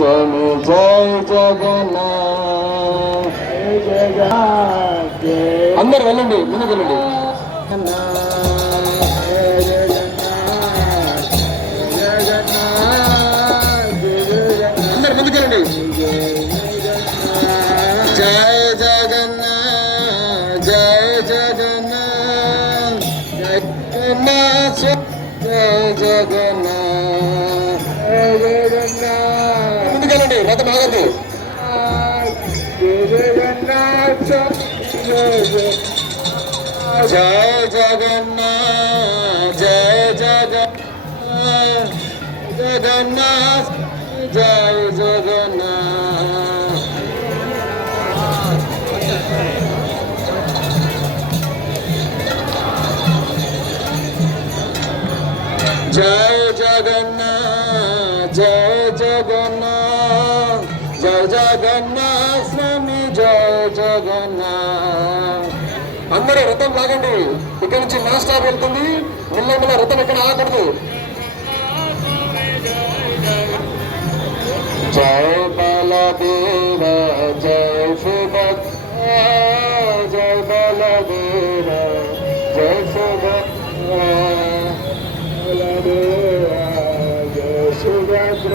స్వామి జై జగన్నాథ్. అందరు వెళ్ళండి ముందుకు వెళ్ళండి. అందరు ముందుకెళ్ళండి జై జగన్నాథ్ జై జగన్నాథ్. జై జగన్నాథ్. జై జగన్నాథ్. জয় জগন্নাথ জয় জগন্নাথ জগন্নাথ জয় জগন্নাথ জয় জগন্নাথ জয় জগন্নাথ జయ జగన్నాథ్ స్వామి జయ జగన్నాథ్ అందరూ రథం లాగండి. ఇక్కడ నుంచి నా స్టాప్ వెళ్తుంది. మెల్లమెల్ల రథం ఇక్కడ ఆగకూడదు. జై బలదేవ జై సుభద్ర జయ బలదేవ జయ సుభద్ర జై బలదేవ జయ సుభద్ర.